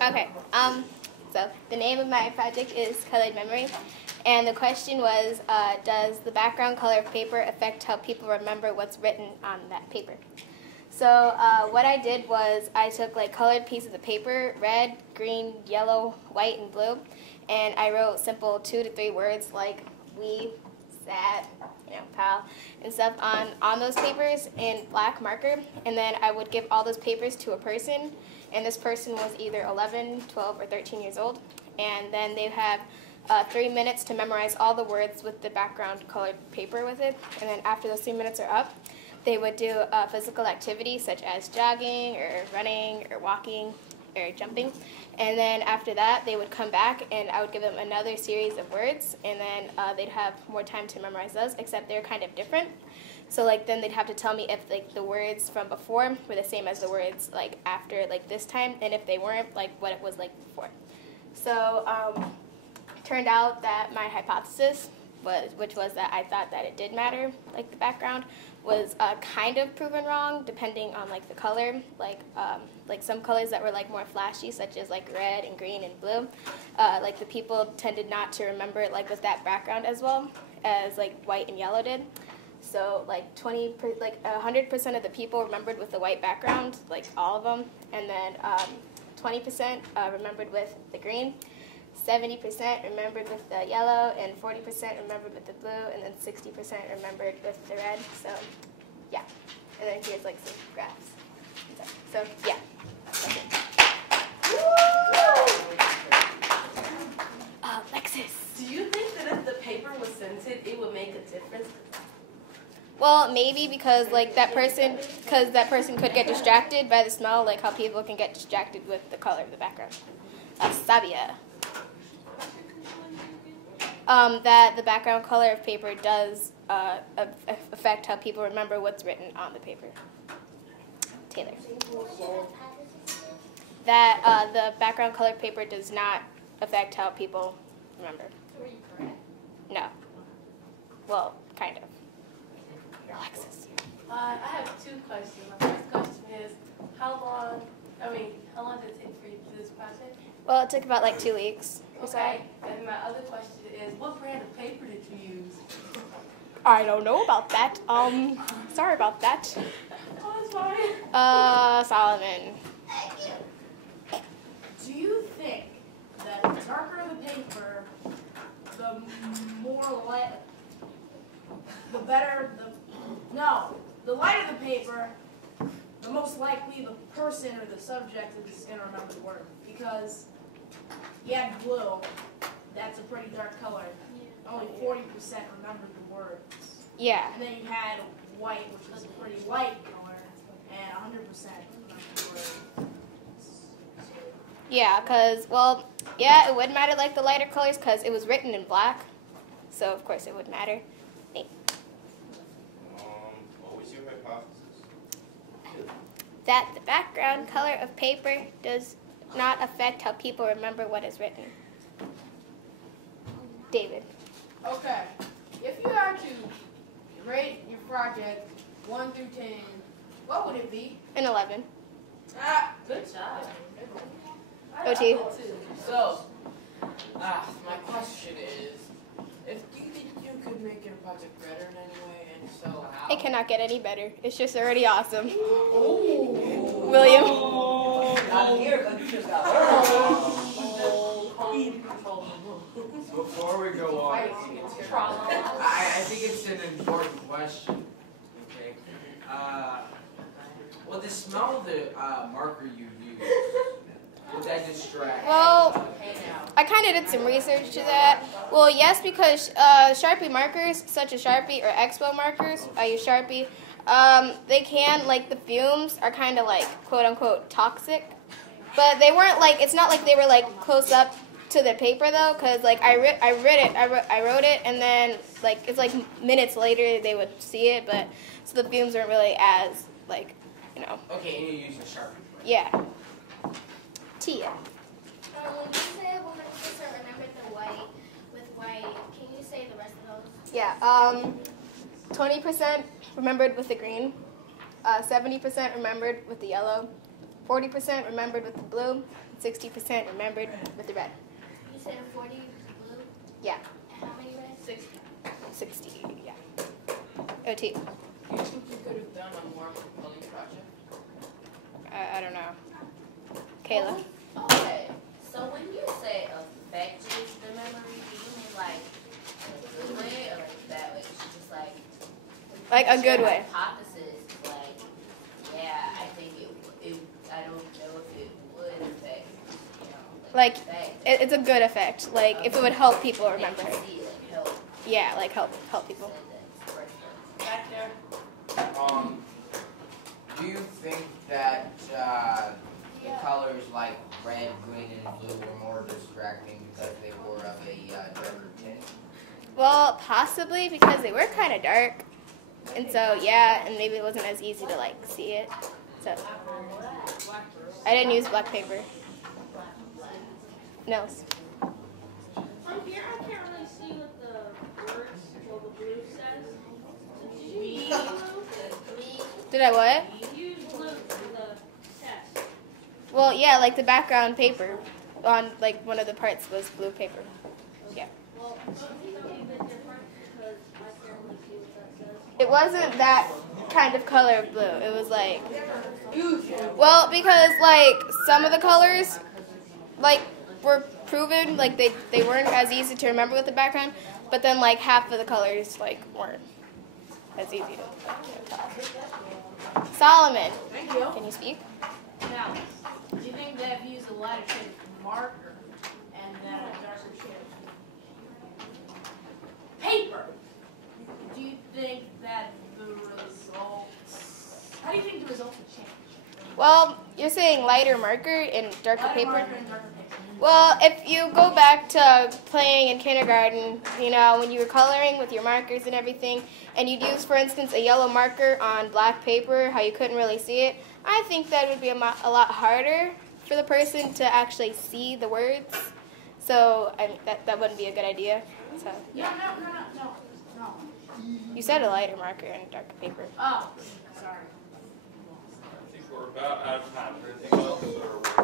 Okay, so the name of my project is Colored Memory, and the question was, does the background color of paper affect how people remember what's written on that paper? So what I did was I took like colored pieces of paper, red, green, yellow, white, and blue, and I wrote simple 2 to 3 words like we, sad, pal, and stuff on those papers in black marker, and then I would give all those papers to a person, and this person was either 11, 12, or 13 years old, and then they have 3 minutes to memorize all the words with the background colored paper with it, and then after those 3 minutes are up, they would do a physical activity such as jogging or running or walking or jumping, and then after that they would come back and I would give them another series of words, and then they'd have more time to memorize those, except they're kind of different. So like then they'd have to tell me if like the words from before were the same as the words like after like this time, and if they weren't, like what it was like before. So turned out that my hypothesis which was that I thought that it did matter, like the background, was kind of proven wrong, depending on like the color. Like some colors that were like more flashy, such as like red and green and blue, like the people tended not to remember it like with that background as well as like white and yellow did. So like 100% of the people remembered with the white background, like all of them, and then 20% remembered with the green. 70% remembered with the yellow, and 40% remembered with the blue, and then 60% remembered with the red. So, yeah. And then here's like some graphs. So, yeah. That's it. Alexis. Do you think that if the paper was scented, it would make a difference? Well, maybe because like that person could get distracted by the smell, like how people can get distracted with the color of the background. Sabia. That the background color of paper does affect how people remember what's written on the paper. Taylor. That the background color of paper does not affect how people remember. Were you correct? No. Well, kind of. Alexis. I have 2 questions. My first question is, how long did it take for you to do this project? Well, it took about like 2 weeks. Okay. And my other question is, what brand of paper did you use? I don't know about that. Sorry about that. Oh, it's fine. Solomon. Do you think that the darker the paper, the more light, the better the lighter the paper, the most likely the person or the subject is going to remember the word? Because you had blue, that's a pretty dark color. Only 40% remembered the words. Yeah. And then you had white, which was a pretty light color, and 100% remembered the word. Yeah, it would matter like the lighter colors because it was written in black. So, of course, it would matter. Nate. What was your hypothesis? That the background color of paper does not affect how people remember what is written. David. Okay. If you had to rate your project 1 through 10, what would it be? An 11. Good job. OT. So, my question is, if you think you could make your project better in any way, and so how? It cannot get any better. It's just already awesome. Ooh. William. Not here, because you just got Before we go on, I think it's an important question. Okay. Well, the smell of the marker you use, would that distract? Well, I kind of did some research to that. Well, yes, because Sharpie markers, such as Sharpie or Expo markers, I use Sharpie, they can, like, the fumes are kind of, like, quote-unquote toxic. But they weren't, like, it's not like they were, like, close up to the paper, though, because, like, I wrote it, and then, like, it's, like, minutes later they would see it, but, so the fumes weren't really as, like, you know. Okay, and you use a Sharpie. Yeah. Tia. When you say 100% remembered the white with white, can you say the rest of those? Yeah, 20% remembered with the green, 70% remembered with the yellow, 40% remembered with the blue, and 60% remembered with the red. You said 40 blue? Yeah. And how many red? 60, yeah. OT. Do you think you could have done a more compelling project? I don't know. Kayla? Okay, so when you say affected the memory, do you mean like in a good way or like a bad way? It's just like A good your way. hypothesis, like, yeah, I think I don't know if it would affect, Like, affect. it's a good effect. Like, if it would help people remember. Like, see, like, help Yeah, like help people. send that Back there. Do you think that the colors like red, green, and blue were more distracting because they were of a darker tint? Well, possibly because they were kind of dark. And so, yeah, and maybe it wasn't as easy to, like, see it. So, I didn't use black paper. No. From here, I can't really see what the words or the blue says. So did you use blue? Did I what? You used blue for the test. Well, yeah, like the background paper on, like, one of the parts was blue paper. Yeah. Well, something a bit different because I can't really see what that says. It wasn't that kind of color of blue. It was like, well, because like some of the colors, like were proven like they weren't as easy to remember with the background, but then like half of the colors like weren't as easy to tell. Solomon, Thank you. can you speak? Now, do you think that if you use a lighter shade of marker and then a darker shade of paper, do you think that the results, how do you think the results would change? Well, you're saying lighter marker and darker Lighter paper? marker and darker paper. Well, if you go back to playing in kindergarten, you know, when you were coloring with your markers and everything, and you'd use, for instance, a yellow marker on black paper, how you couldn't really see it, I think that would be a lot harder for the person to actually see the words. So that wouldn't be a good idea. So No. you said a lighter marker and darker paper. Oh, sorry. I think we're about out of time. Anything else, or we're